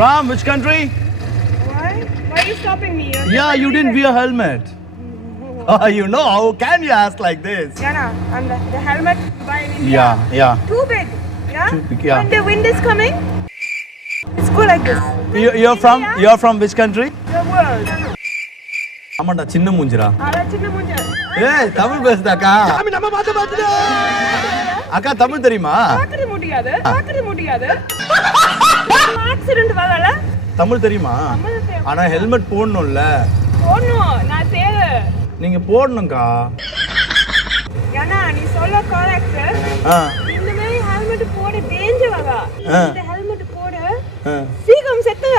From which country? Why? Why are you stopping me? Yeah, you didn't wear helmet. You know, how can you ask like this? Jana, and the helmet by India. Yeah. Too big. Yeah? Too big, yeah. When the wind is coming, it's go like this. You're from which country? The world. ஆமாடா சின்ன மூஞ்சிரா. அட சின்ன மூஞ்ச. ஏய் தமிழ் பேசுதாக்கா. சாமி நம்ம பாத்து. அக்கா தமிழ் தெரியுமா? பாக்கற முடியாது. ஆக்சிடென்ட் வரல. தமிழ் தெரியுமா? ஆனா ஹெல்மெட் போடணும்ல. போடணும். நான் தேவை. நீங்க போடணும்க்கா. ஏன்னா நீ சொல்ல கரெக்ட். இந்த மாதிரி ஹெல்மெட் போட டேஞ்சர் ஆகா. இந்த ஹெல்மெட் போட சீக்கிரம் செத்துவ.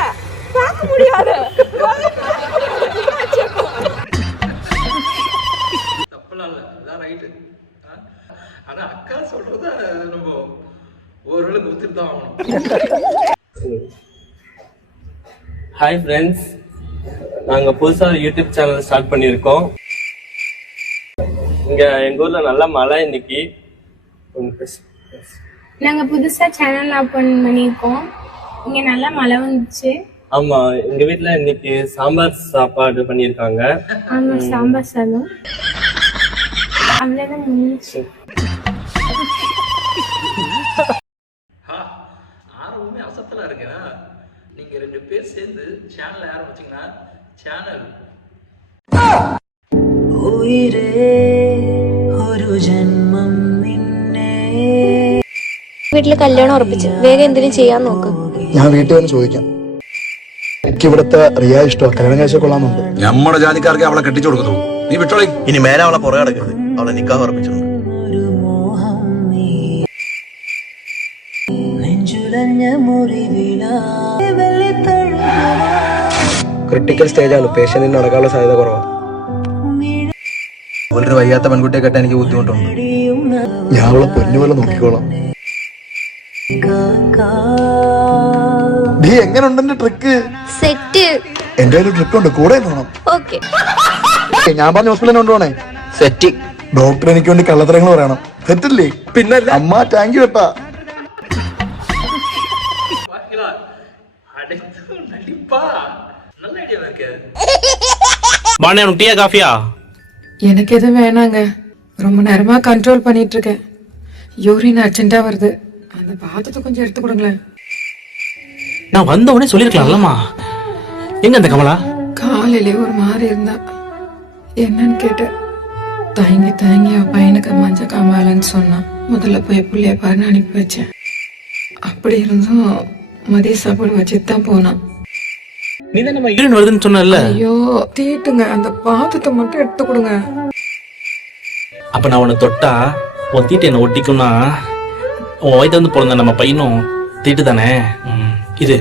பார்க்க முடியாது. தப்பலாம் இல்ல. அதான் ரைட். ஆனா அக்கா சொல்றத நம்ம ஓரளவுக்கு ஒத்துட்டு தான் ஆகணும். ஹாய் ஃப்ரெண்ட்ஸ், நாங்கள் புதுசாக யூடியூப் சேனல் ஸ்டார்ட் பண்ணியிருக்கோம். இங்கே எங்கள் ஊரில் நல்லா மழை இன்னைக்கு. நாங்கள் புதுசாக சேனல் ஓப்பன் பண்ணியிருக்கோம். இங்கே நல்லா மழை வந்துச்சு. ஆமாம், எங்கள் வீட்டில் இன்னைக்கு சாம்பார் சாப்பாடு பண்ணியிருக்காங்க. ஆமாம், சாம்பார் சாதம். அவ்வளோதான் முடிஞ்சிச்சு. ஆர்வமே அசத்தலா இருக்கா. நீங்க 2 பேர் சேர்ந்து சேனல் ஆரம்பிச்சீங்கன்னா சேனல் വീട്ടില് കല്യാണം ഉറപ്പിച്ച് വേഗം എന്തെങ്കിലും ചെയ്യാൻ നോക്ക്. ഞാൻ വീട്ടിൽ വന്ന് ചോദിക്കാം. എനിക്ക് ഇവിടുത്തെ റിയ ഇഷ്ടമാണ്, കല്യാണം കഴിച്ച കൊള്ളാമെന്നുണ്ട്. നമ്മുടെ ജാതിക്കാർക്ക് അവളെ കെട്ടിച്ചു കൊടുക്കുന്നു. നീ വിട്ടോളി. ഇനി മേലെ അവളെ പുറകെ കിടക്കരുത്. അവളെ നിക്കാഹ് ഉറപ്പിച്ചിട്ടുണ്ട്. ക്രിട്ടിക്കൽ സ്റ്റേജാണ്, പേഷ്യന്റിന് നടക്കാനുള്ള സാധ്യത കുറവാണ്. ഒരു വയ്യാത്ത പെൺകുട്ടിയെ കെട്ടാൻ എനിക്ക് ബുദ്ധിമുട്ടുണ്ട്. ഞാൻ അവളെ പൊന്നുപോലെ നോക്കിക്കോളാം. നീ എങ്ങനെയുണ്ട് എന്റെ ട്രിക്ക്? സെറ്റ്. എന്റെ ഒരു ട്രിക്ക് ഉണ്ട്, കൂടെ വേണം. ഓക്കെ. ഞാൻ പറഞ്ഞ ഹോസ്പിറ്റലിൽ കൊണ്ടുപോണേ. സെറ്റ്. ഡോക്ടർ എനിക്ക് വേണ്ടി കള്ളത്തരങ്ങൾ പറയണം. സെറ്റല്ലേ? പിന്നെ അമ്മ താങ്ക് യു കേട്ടാ. அடைத்து நடிப்பா. நல்ல ஐடியாவா இருக்கு. பானே, உனக்கு டீயா காஃபியா? எனக்கு எதுவும் வேணாங்க. ரொம்ப நேரமா கண்ட்ரோல் பண்ணிட்டு இருக்கேன். யூரின் அர்ஜென்ட்டா வருது. அந்த பாத்திரத்தை கொஞ்சம் எடுத்து கொடுங்களேன். நான் வந்த உடனே சொல்லிருக்கலாம்லம்மா. எங்க அந்த கமலா? காலையிலே ஒரு மாதிரி இருந்தா என்னன்னு கேட்டேன். தயங்கி அவ பையனுக்கு மஞ்ச காமாலன்னு சொன்னான். முதல்ல போய் புள்ளைய பாருன்னு அனுப்பி வச்சேன். அப்படி இருந்தும் மதிய சாப்பாடு வச்சுட்டு தான் போனான். நீ தான் நம்ம யூரின் வருதுன்னு சொன்னல. ஐயோ தீட்டுங்க, அந்த பாத்திரத்தை மட்டும் எடுத்து கொடுங்க. அப்ப நான் உன்னை தொட்டா உன் தீட்டு என்ன ஒட்டிக்கும்னா உன் வயது வந்து பிறந்த நம்ம பையனும் தீட்டு தானே. இது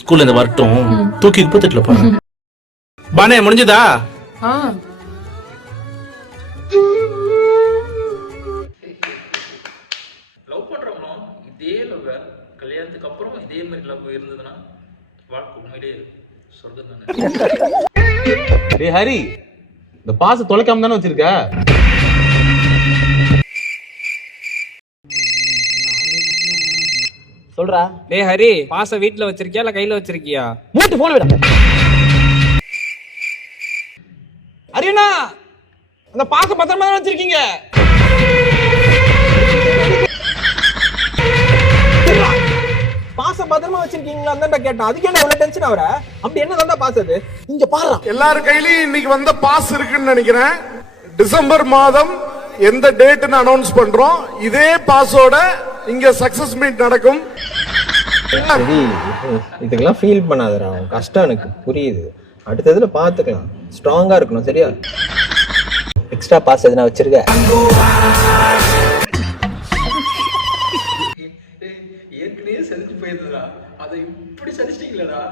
ஸ்கூல்ல இருந்து வரட்டும், தூக்கி 38ல போறேன். பானே முடிஞ்சதா? லவ் பண்றவங்களும் இதே லவ் கல்யாணத்துக்கு அப்புறம் இதே மாதிரி லவ் இருந்ததுன்னா வாழ்க்கை உண்மையிலேயே சொர்க்கம் தானே. டேய் ஹரி, இந்த பாஸ் தொலைக்காம தானே வச்சிருக்க? சொல்றா. டேய் ஹரி, பாஸ வீட்ல வச்சிருக்கியா இல்ல கையில வச்சிருக்கியா? மூட்டு போன் விட. அரியண்ணா, அந்த பாஸ பத்திரமா தான் வச்சிருக்கீங்க. பாஸ பத்திரமா வச்சிருக்கீங்களா தான் கேட்டேன். அதுக்கு என்ன இவ்வளவு டென்ஷன் ஆவற? அப்படி என்ன தான் பாஸ் அது? இங்க பாரு. எல்லார் கையிலயும் இன்னைக்கு வந்த பாஸ் இருக்குன்னு நினைக்கிறேன். டிசம்பர் மாதம் எந்த டேட்னு அனௌன்ஸ் பண்றோம். இதே பாஸோட இங்க சக்சஸ் மீட் நடக்கும். இதுக்கெல்லாம் ஃபீல் பண்ணாதடா. கஷ்டம் எனக்கு புரியுது. அடுத்ததுல பாத்துக்கலாம். ஸ்ட்ராங்கா இருக்கணும், சரியா? எக்ஸ்ட்ரா பாஸ் எதுனா வச்சிருக்க? ஏற்கனவே செஞ்சு போயிருந்தா அதை இப்படி சதிச்சிட்டீங்களா?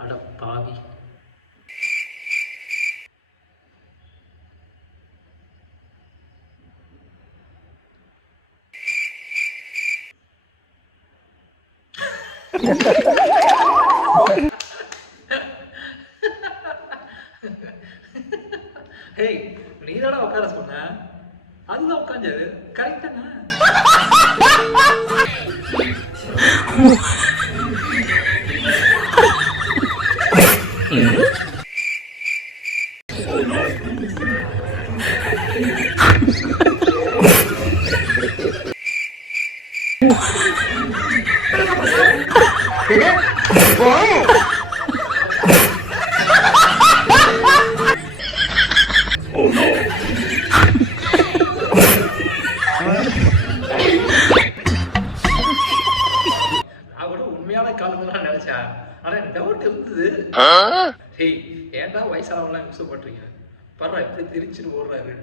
அட பாவி. ஹேய், நீதானே உட்கார சொன்ன, அதுதான் உட்காந்து கரெக்ட் தானே? நான் கூட உண்மையான காலம் தான் நினைச்சேன். ஆனா டவுட் இருந்தது. ஹேய், ஏன்டா வயசானவங்களாம் மிஸ் பண்றீங்க? பர்றா எப்படி திரிச்சுட்டு ஓடுறாரு.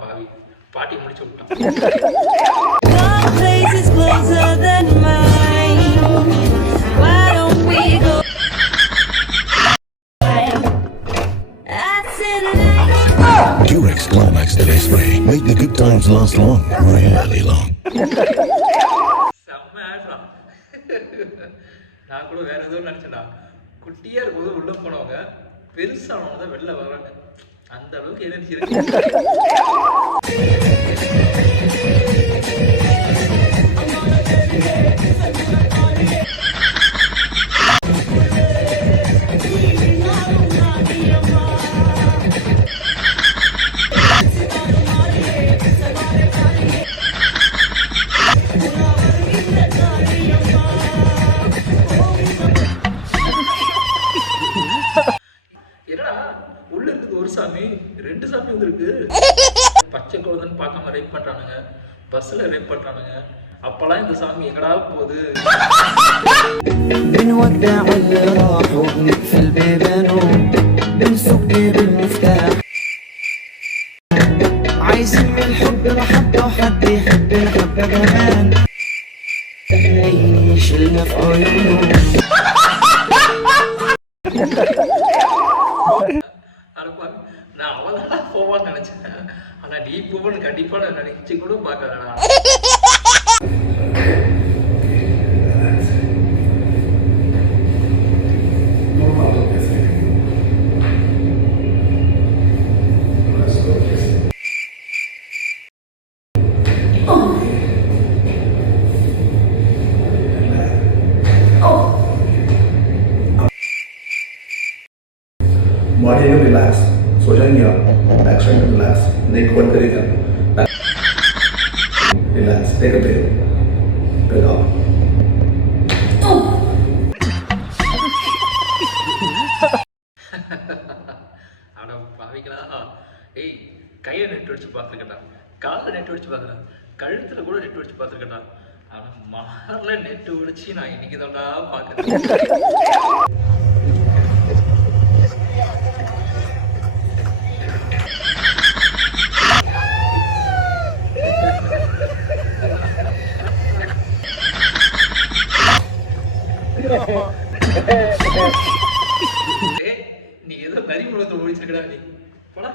பாவி பாட்டி முடிச்சு விட்டான். Durex Climax Delay Spray. Make the good times last long, really long. செம்ம ஆட்ரா. நான் கூட வேற ஏதோ நினைச்சேன்டா. குட்டியா இருக்கும்போது உள்ள போனவங்க பெருசானவங்க தான் வெளில வராங்க. அந்த அளவுக்கு எனர்ஜி இருக்கு. என்னடா உள்ள இருக்குது ஒரு சாமி, ரெண்டு சாமி வந்திருக்கு. பச்சை குழந்தைன்னு பார்க்காம ரேப் பண்றானுங்க, பஸ்ல ரேப் பண்றானுங்க. அப்பெல்லாம் இந்த சாமி எங்கடா போகுது? நான் அவதான் போவான்னு நினைச்சேன். ஆனா நீ போவன்னு கண்டிப்பா நான் நினைச்சு கூட பார்க்கலடா. Body to relax. So then your back straight to relax. Neck what करेगा? Relax. Take a breath. Breathe out. அட பாவிங்களா. ஏய், கையை நெட் வச்சு பார்த்துருக்கேன்டா, காலில் நெட் வச்சு பார்க்குறேன், கழுத்துல கூட நெட் வச்சு பார்த்துருக்கேன்டா. ஆனா மார்ல நெட் வச்சு நான் இன்னைக்கு தான்டா பார்க்குறேன். நீ ஏதோ நரிமுகத்தை ஒழிச்சிருக்கடா நீ. போடா.